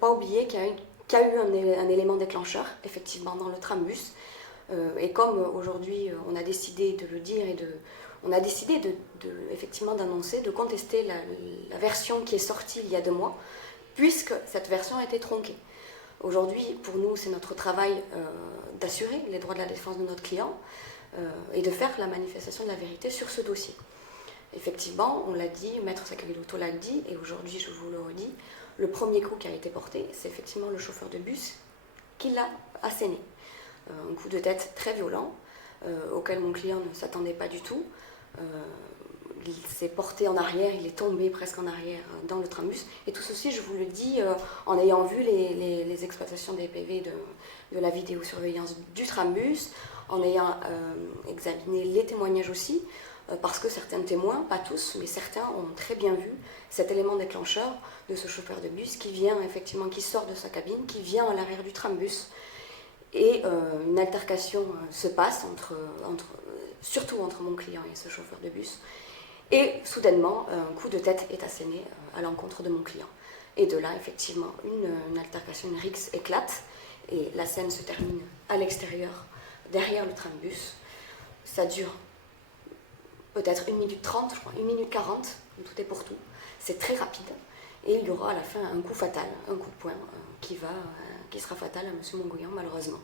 pas oublier qu'il y a eu un élément déclencheur, effectivement, dans le trambus. Et comme aujourd'hui, on a décidé de le dire on a décidé effectivement d'annoncer, de contester la version qui est sortie il y a 2 mois, puisque cette version a été tronquée. Aujourd'hui, pour nous, c'est notre travail d'assurer les droits de la défense de notre client et de faire la manifestation de la vérité sur ce dossier. Effectivement, on l'a dit, Maître Sakamoto l'a dit, et aujourd'hui je vous le redis, le premier coup qui a été porté, c'est effectivement le chauffeur de bus qui l'a asséné. Un coup de tête très violent, auquel mon client ne s'attendait pas du tout. Il s'est porté en arrière, il est tombé presque en arrière dans le trambus. Et tout ceci, je vous le dis, en ayant vu les exploitations des PV de la vidéosurveillance du trambus, en ayant examiné les témoignages aussi, parce que certains témoins, pas tous, mais certains ont très bien vu cet élément déclencheur de ce chauffeur de bus qui vient effectivement, qui sort de sa cabine, qui vient à l'arrière du trambus. Et une altercation se passe, surtout entre mon client et ce chauffeur de bus. Et soudainement, un coup de tête est asséné à l'encontre de mon client. Et de là, effectivement, une altercation, une rixe éclate. Et la scène se termine à l'extérieur, derrière le trambus. Ça dure peut-être 1 minute 30, je crois, 1 minute 40, tout est pour tout. C'est très rapide. Et il y aura à la fin un coup fatal, un coup de poing qui sera fatal à M. Mongoyan, malheureusement.